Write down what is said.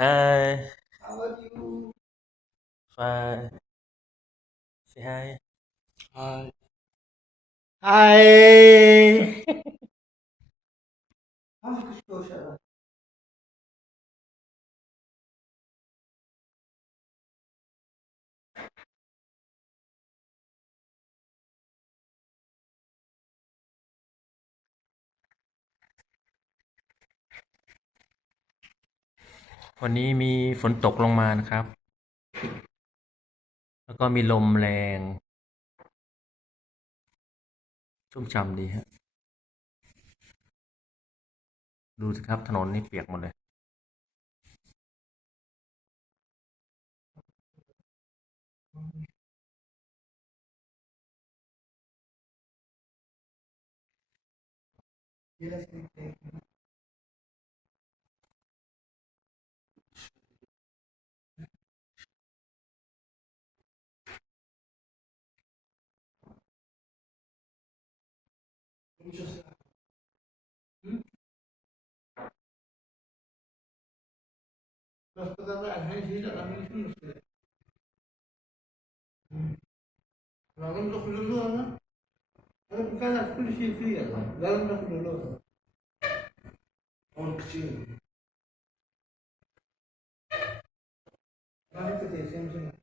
Hi, How are you? fine. Say hi. Hi. Hi. How's the social? วันนี้มีฝนตกลงมานะครับ แล้วก็มีลมแรง ชุ่มฉ่ำดีฮะ ดูสิครับถนนนี่เปียกหมดเลย Yes, just بس بطلع الحين شيء لا ما في مشكلة. لازم ندخل اللون. أنا بتكلم في كل شيء فيه لازم ندخل اللون. أول كتير. ما في كتير سامسونج.